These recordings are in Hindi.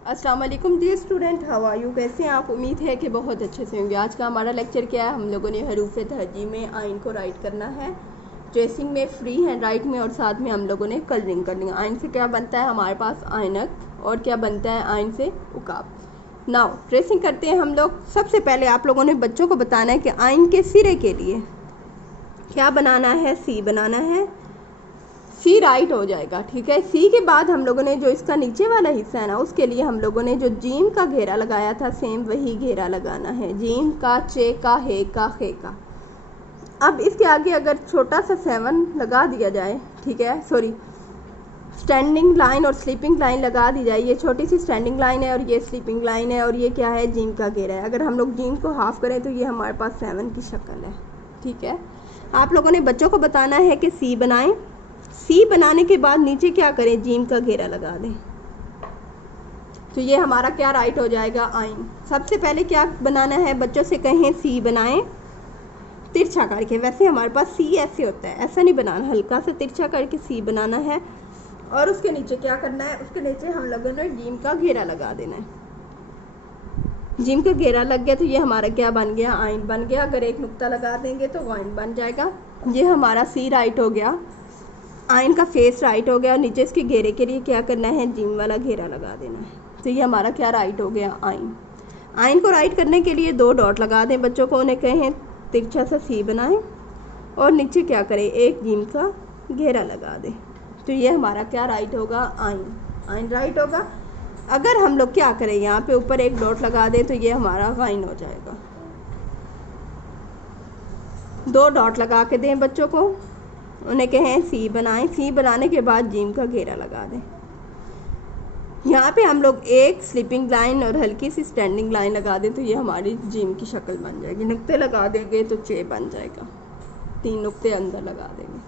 अस्सलाम वालेकुम dear student, how are you? कैसे हैं आप? उम्मीद है कि बहुत अच्छे से होंगे। आज का हमारा लेक्चर क्या है? हम लोगों ने हरूफ तहजी में आइन को राइट करना है, ट्रेसिंग में, फ्री हैंड राइट में, और साथ में हम लोगों ने कलरिंग करनी है। आइन से क्या बनता है हमारे पास? आइनक। और क्या बनता है आइन से? उकाब। नाउ ट्रेसिंग करते हैं हम लोग। सबसे पहले आप लोगों ने बच्चों को बताना है कि आइन के सिरे के लिए क्या बनाना है? सी बनाना है। सी राइट हो जाएगा, ठीक है। सी के बाद हम लोगों ने जो इसका नीचे वाला हिस्सा है ना, उसके लिए हम लोगों ने जो जीम का घेरा लगाया था, सेम वही घेरा लगाना है। जीम का, चे का, हे का, खे का। अब इसके आगे अगर छोटा सा 7 लगा दिया जाए, ठीक है, सॉरी, स्टैंडिंग लाइन और स्लीपिंग लाइन लगा दी जाए। ये छोटी सी स्टैंडिंग लाइन है और ये स्लीपिंग लाइन है, और ये क्या है? जीम का घेरा है। अगर हम लोग जीम को हाफ करें तो ये हमारे पास 7 की शक्ल है, ठीक है। आप लोगों ने बच्चों को बताना है कि सी बनाएं। सी बनाने के बाद नीचे क्या करें? जीम का घेरा लगा दें। तो ये हमारा क्या राइट हो जाएगा? आइन। सबसे पहले क्या बनाना है? बच्चों से कहें सी बनाएं तिरछा करके। वैसे हमारे पास सी ऐसे होता है, ऐसा नहीं बनाना, हल्का सा तिरछा करके सी बनाना है। और उसके नीचे क्या करना है? उसके नीचे हम लोगों ने जीम का घेरा लगा देना है। जीम का घेरा लग गया तो ये हमारा क्या बन गया? आइन बन गया। अगर एक नुक्ता लगा देंगे तो आइन बन जाएगा। ये हमारा सी राइट हो गया, आइन का फेस राइट हो गया। और नीचे इसके घेरे के लिए क्या करना है? जीम वाला घेरा लगा देना है। तो ये हमारा क्या राइट हो गया? आइन। आइन को राइट करने के लिए 2 डॉट लगा दें बच्चों को, उन्हें कहें तिरछा सा सी बनाएं और नीचे क्या करें? एक जीम का घेरा लगा दें। तो ये हमारा क्या राइट होगा? आइन। आइन राइट होगा। अगर हम लोग क्या करें, यहाँ पे ऊपर एक डॉट लगा दें तो ये हमारा गाइन हो जाएगा। 2 डॉट लगा के दें बच्चों को, उन्हें कहें सी बनाएं। सी बनाने के बाद जीम का घेरा लगा दें। यहाँ पे हम लोग एक स्लीपिंग लाइन और हल्की सी स्टैंडिंग लाइन लगा दें तो ये हमारी जीम की शक्ल बन जाएगी। नुक्ते लगा देंगे तो चे बन जाएगा। 3 नुक्ते अंदर लगा देंगे।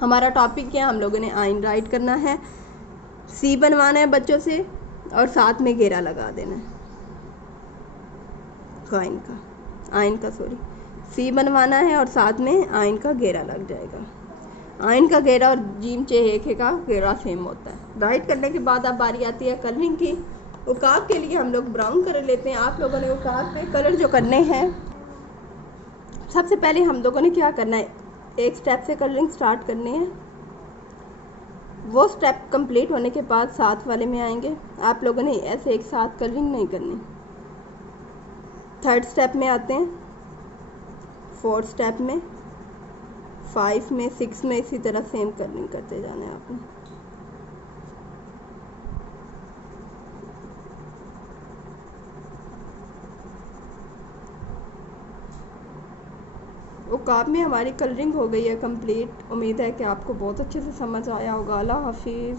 हमारा टॉपिक क्या? हम लोगों ने आइन राइट करना है, सी बनवाना है बच्चों से, और साथ में घेरा लगा देना है आइन का सॉरी, सी बनवाना है और साथ में आइन का घेरा लग जाएगा। आइन का घेरा और जीम चे हे का घेरा सेम होता है। राइट करने के बाद अब बारी आती है कलरिंग की। उकाब के लिए हम लोग ब्राउन कलर लेते हैं। आप लोगों ने उकाब पे कलर जो करने हैं, सबसे पहले हम लोगों ने क्या करना है? एक स्टेप से कलरिंग स्टार्ट करनी है। वो स्टेप कंप्लीट होने के बाद साथ वाले में आएंगे। आप लोगों ने ऐसे एक साथ कलरिंग नहीं करनी। 3rd स्टेप में आते हैं, 4th स्टेप में, 5 में, 6 में, इसी तरह सेम कलरिंग करते जाना है आपने। उकाब में हमारी कलरिंग हो गई है कंप्लीट। उम्मीद है कि आपको बहुत अच्छे से समझ आया होगा। अल्लाह हाफिज़।